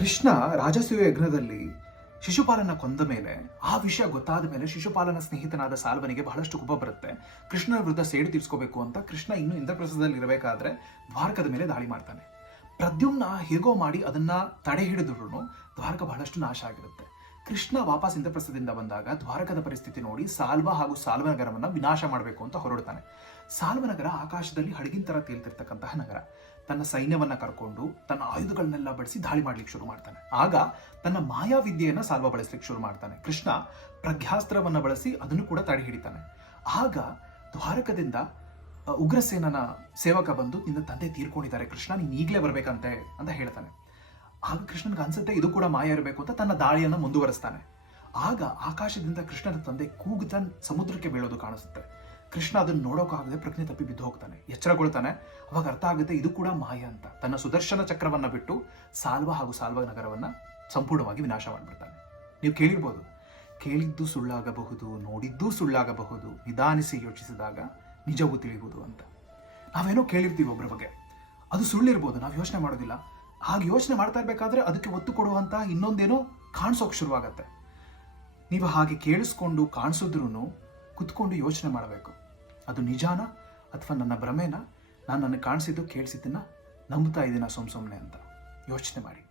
ಕೃಷ್ಣ ರಾಜಸೂಯ ಯಜ್ಞದಲ್ಲಿ ಶಿಶುಪಾಲನ ಕೊಂದ ಮೇಲೆ, ಆ ವಿಷಯ ಗೊತ್ತಾದ ಮೇಲೆ ಶಿಶುಪಾಲನ ಸ್ನೇಹಿತನಾದ ಸಾಲ್ವನಿಗೆ ಬಹಳಷ್ಟು ಕೋಪ ಬರುತ್ತೆ. ಕೃಷ್ಣನ ವಿರುದ್ಧ ಸೇಡು ತೀರಿಸ್ಕೋಬೇಕು ಅಂತ ಕೃಷ್ಣ ಇನ್ನು ಇಂದ್ರಪ್ರಸ್ಥದಲ್ಲಿ ಇರಬೇಕಾದ್ರೆ ದ್ವಾರಕದ ಮೇಲೆ ದಾಳಿ ಮಾಡ್ತಾನೆ. ಪ್ರದ್ಯುಮ್ನ ಹೇಗೋ ಮಾಡಿ ಅದನ್ನ ತಡೆ ಹಿಡಿದ್ರು ದ್ವಾರಕ ಬಹಳಷ್ಟು ನಾಶ ಆಗಿರುತ್ತೆ. ಕೃಷ್ಣ ವಾಪಸ್ ಇಂದ್ರಪ್ರಸ್ಥದಿಂದ ಬಂದಾಗ ದ್ವಾರಕದ ಪರಿಸ್ಥಿತಿ ನೋಡಿ ಸಾಲ್ವ ಹಾಗೂ ಸಾಲ್ವನಗರವನ್ನು ವಿನಾಶ ಮಾಡಬೇಕು ಅಂತ ಹೊರಡ್ತಾನೆ. ಸಾಲ್ವನಗರ ಆಕಾಶದಲ್ಲಿ ಹಡಗಿನ ತರ ತೇಲ್ತಿರ್ತಕ್ಕಂತಹ ನಗರ. ತನ್ನ ಸೈನ್ಯವನ್ನ ಕರ್ಕೊಂಡು ತನ್ನ ಆಯುಧಗಳನ್ನೆಲ್ಲ ಬಳಸಿ ದಾಳಿ ಮಾಡ್ಲಿಕ್ಕೆ ಶುರು ಮಾಡ್ತಾನೆ. ಆಗ ತನ್ನ ಮಾಯಾವಿದ್ಯೆಯನ್ನ ಸಾಲ್ವ ಬಳಸ್ಲಿಕ್ಕೆ ಶುರು ಮಾಡ್ತಾನೆ. ಕೃಷ್ಣ ಪ್ರಜ್ಞಾಸ್ತ್ರವನ್ನ ಬಳಸಿ ಅದನ್ನು ಕೂಡ ತಡೆ ಹಿಡಿತಾನೆ. ಆಗ ದ್ವಾರಕದಿಂದ ಉಗ್ರಸೇನನ ಸೇವಕ ಬಂದು ನಿನ್ನ ತಂದೆ ತೀರ್ಕೊಂಡಿದ್ದಾರೆ ಕೃಷ್ಣ, ನೀನು ಈಗಲೇ ಬರ್ಬೇಕಂತೆ ಅಂತ ಹೇಳ್ತಾನೆ. ಆಗ ಕೃಷ್ಣನ್ಗೆ ಅನ್ಸುತ್ತೆ ಇದು ಕೂಡ ಮಾಯ ಇರಬೇಕು ಅಂತ ತನ್ನ ದಾಳಿಯನ್ನು ಮುಂದುವರಿಸ್ತಾನೆ. ಆಗ ಆಕಾಶದಿಂದ ಕೃಷ್ಣನ ತಂದೆ ಕೂಗುತ್ತಾ ಸಮುದ್ರಕ್ಕೆ ಬೀಳೋದು ಕಾಣಿಸುತ್ತೆ. ಕೃಷ್ಣ ಅದನ್ನು ನೋಡೋಕ್ಕಾಗದೆ ಪ್ರಜ್ಞೆ ತಪ್ಪಿ ಬಿದ್ದು ಹೋಗ್ತಾನೆ, ಎಚ್ಚರಗೊಳ್ತಾನೆ. ಅವಾಗ ಅರ್ಥ ಆಗುತ್ತೆ ಇದು ಕೂಡ ಮಾಯ ಅಂತ. ತನ್ನ ಸುದರ್ಶನ ಚಕ್ರವನ್ನ ಬಿಟ್ಟು ಸಾಲ್ವ ಹಾಗೂ ಸಾಲ್ವ ನಗರವನ್ನ ಸಂಪೂರ್ಣವಾಗಿ ವಿನಾಶ ಮಾಡಿಬಿಡ್ತಾನೆ. ನೀವು ಕೇಳಿರ್ಬೋದು, ಕೇಳಿದ್ದು ಸುಳ್ಳಾಗಬಹುದು, ನೋಡಿದ್ದು ಸುಳ್ಳಾಗಬಹುದು, ನಿಧಾನಿಸಿ ಯೋಚಿಸಿದಾಗ ನಿಜವೂ ತಿಳಿಯುವುದು ಅಂತ. ನಾವೇನೋ ಕೇಳಿರ್ತೀವಿ ಒಬ್ಬರ ಬಗ್ಗೆ. ಅದು ಸುಳ್ಳಿರ್ಬೋದು, ನಾವು ಯೋಚನೆ ಮಾಡೋದಿಲ್ಲ. ಹಾಗೆ ಯೋಚನೆ ಮಾಡ್ತಾ ಇರಬೇಕಾದ್ರೆ ಅದಕ್ಕೆ ಒತ್ತು ಕೊಡುವಂತ ಇನ್ನೊಂದೇನೋ ಕಾಣಿಸೋಕೆ ಶುರುವಾಗತ್ತೆ. ನೀವು ಹಾಗೆ ಕೇಳಿಸ್ಕೊಂಡು ಕಾಣಿಸಿದ್ರು ಕುತ್ಕೊಂಡು ಯೋಚನೆ ಮಾಡಬೇಕು. ಅದು ನಿಜಾನ ಅಥವಾ ನನ್ನ ಭ್ರಮೆನ? ನಾನು ನನಗೆ ಕಾಣಿಸಿದ್ದು, ಕೇಳಿಸಿದ್ದನ್ನ ನಂಬ್ತಾ ಇದ್ದೀನ ಸುಮ್ ಸುಮ್ಮನೆ ಅಂತ. ಯೋಚನೆ ಮಾಡಿ.